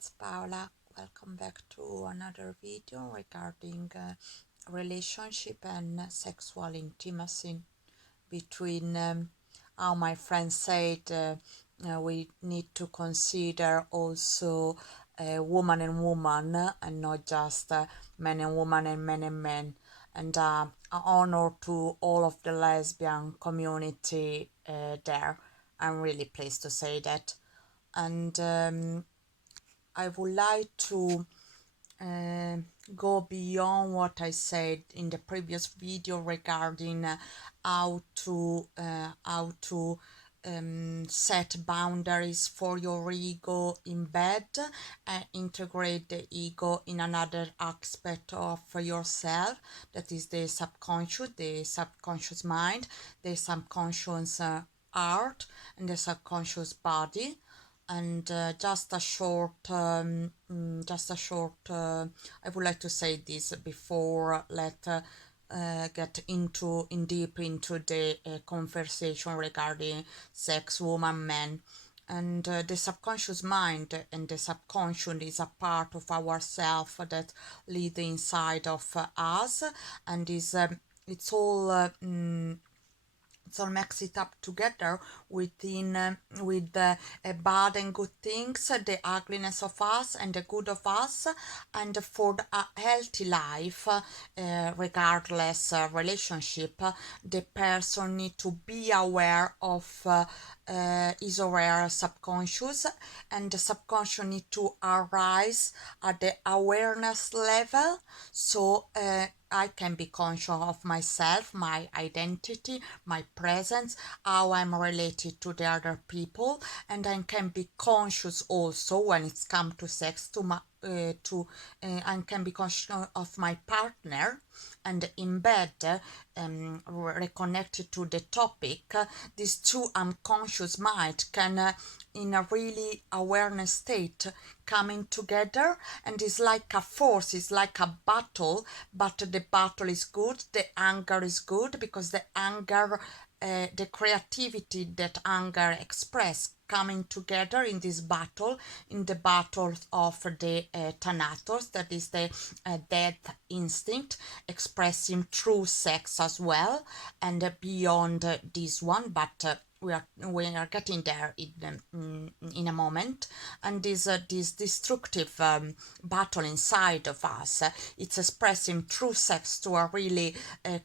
it's Paola. Welcome back to another video regarding relationship and sexual intimacy between how my friend said we need to consider also woman and woman and not just men and woman and men and men. And honor to all of the lesbian community there. I'm really pleased to say that. And I would like to uh, go beyond what I said in the previous video regarding how to set boundaries for your ego in bed and integrate the ego in another aspect of yourself, that is the subconscious mind, the subconscious art, and the subconscious body. And just a short I would like to say this before let get in deep into the conversation regarding sex, woman, men. And the subconscious mind and the subconscious is a part of ourself that live inside of us, and is it's all mixed up together within with the bad and good things, the ugliness of us and the good of us. And for a healthy life, regardless relationship, the person need to be aware of his or her subconscious, and the subconscious need to arise at the awareness level, so I can be conscious of myself, my identity, my presence, how I'm related to the other people, and I can be conscious also when it's come to sex to my I can be conscious of my partner, and in bed, reconnected to the topic, these two unconscious mind can in a really awareness state coming together, and it's like a force, it's like a battle, but the battle is good, the anger is good, because the anger, the creativity that anger express coming together in this battle, in the battle of the thanatos, that is the death instinct, expressing through sex as well, and beyond this one, but we are getting there in a moment. And this destructive battle inside of us, it's expressing through sex to a really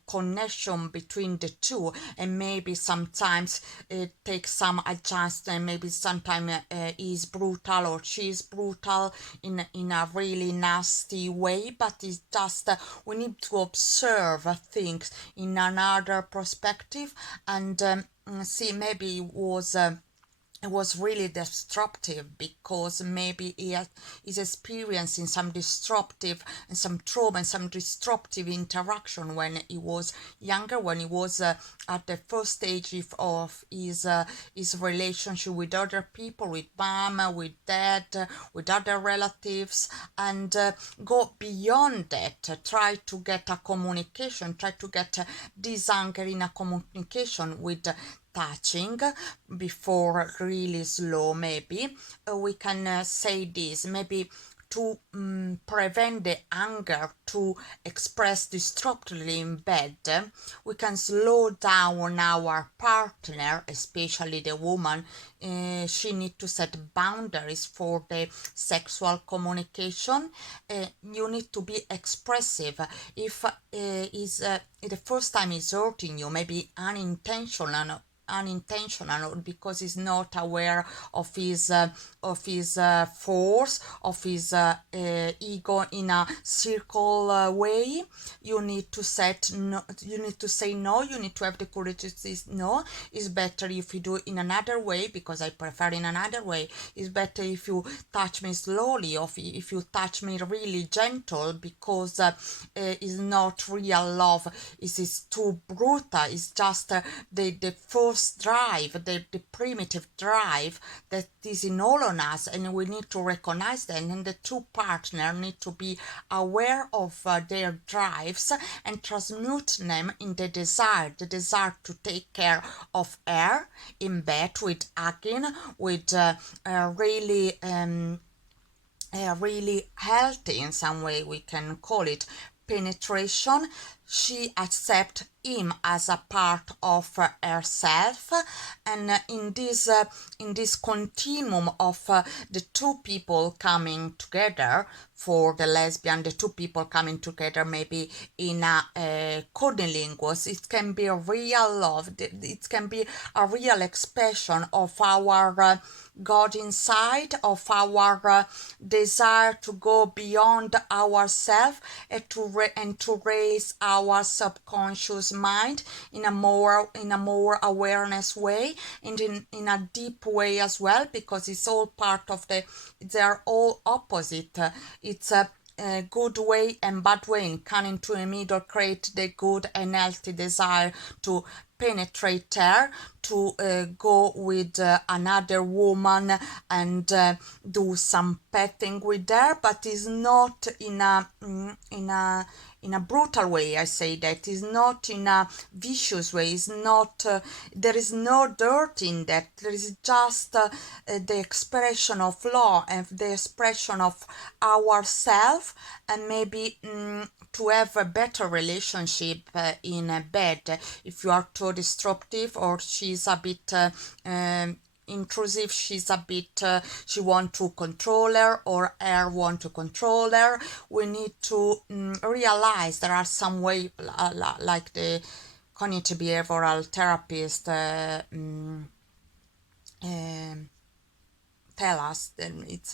connection between the two, and maybe sometimes it takes some adjustment, maybe sometimes he's brutal or she's brutal in a really nasty way, but it's just we need to observe things in another perspective, and see, maybe it was really disruptive, because maybe is experiencing some disruptive and some trauma and some disruptive interaction when he was younger, when he was at the first stage of his relationship with other people, with mom, with dad, with other relatives, and go beyond that, try to get a communication, try to get this anger in a communication with touching before really slow. Maybe we can say this, maybe to prevent the anger to express destructively in bed, we can slow down our partner, especially the woman. She need to set boundaries for the sexual communication. You need to be expressive. If is the first time he's hurting you, maybe unintentional, because he's not aware of his force, of his ego in a circle way. You need to set no, you need to say no, you need to have the courage to say no. It's better if you do it in another way, because I prefer in another way. It's better if you touch me slowly, or if you touch me really gentle, because it's not real love. It's too brutal. It's just the first drive, the primitive drive that is in all on us, and we need to recognize that, and the two partners need to be aware of their drives and transmute them in the desire to take care of her in bed, with hugging, with really really healthy in some way, we can call it penetration. She accepts him as a part of herself, and in this continuum of the two people coming together, for the lesbian, the two people coming together maybe in a cunnilingus, it can be a real love, it can be a real expression of our God inside, of our desire to go beyond ourselves, and to raise our subconscious mind in a more awareness way, and in a deep way as well, because it's all part of they are all opposite. It's a good way and bad way, and coming to a middle create the good and healthy desire to penetrate her, to go with another woman and do some petting with her, but is not in a brutal way. I say that is not in a vicious way. Is not there is no dirt in that. There is just the expression of love and the expression of ourself, and maybe to have a better relationship in bed. If you are too disruptive, or she's a bit intrusive, she's a bit she want to control her, or her want to control her, we need to realize there are some way, like the cognitive behavioral therapist tell us, then it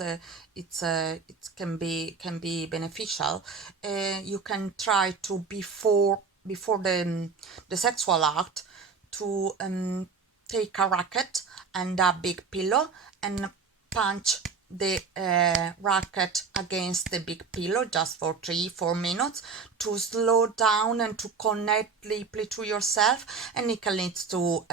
can be beneficial. You can try to before the sexual act to take a racket and a big pillow and punch the racket against the big pillow just for 3-4 minutes to slow down and to connect deeply to yourself. And it can lead to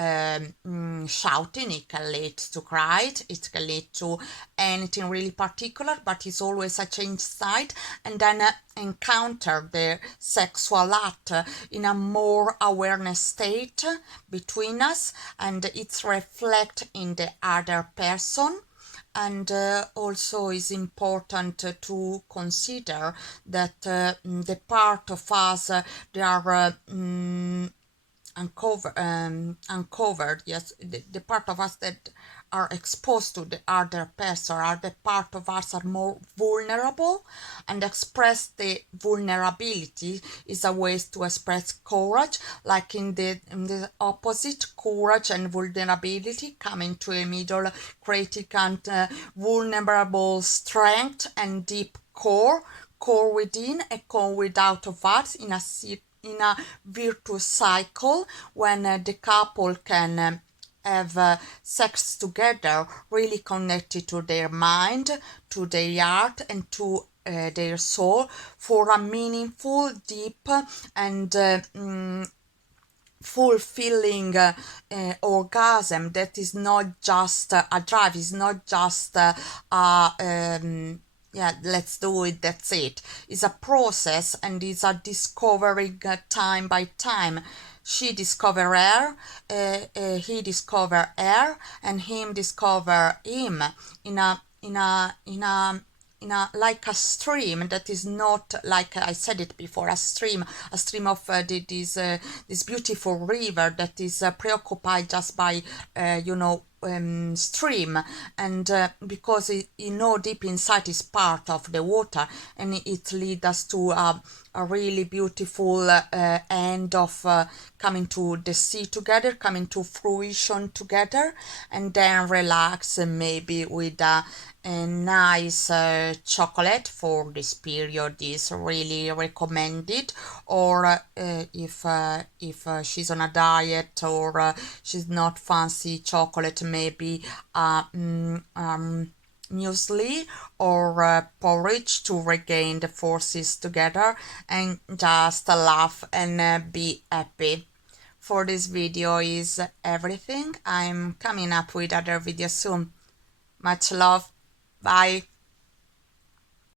shouting, it can lead to cry, it can lead to anything really particular, but it's always a change side. And then encounter the sexual act in a more awareness state between us, and it's reflect in the other person. And also is important to consider that the part of us they are uncovered, yes, the part of us that are exposed to the other person, are the part of us are more vulnerable, and express the vulnerability is a way to express courage, like in the opposite, courage and vulnerability coming to a middle, creating vulnerable strength and deep core within, a core without of us, in a virtuous cycle, when the couple can have sex together, really connected to their mind, to their heart, and to their soul, for a meaningful, deep, and fulfilling orgasm that is not just a drive, is not just yeah, let's do it, that's it. It's a process, and it's a discovering time by time. She discover her, he discover her, and him discover him, in a like a stream that is not, like I said it before, a stream of this beautiful river that is preoccupied just by stream, and because deep inside is part of the water, and it leads us to a really beautiful end of coming to the sea together, coming to fruition together, and then relax, maybe with a nice chocolate for this period is really recommended. Or if she's on a diet, or she's not fancy chocolate, maybe muesli or porridge to regain the forces together, and just laugh and be happy. For this video is everything. I'm coming up with other videos soon. Much love. Bye.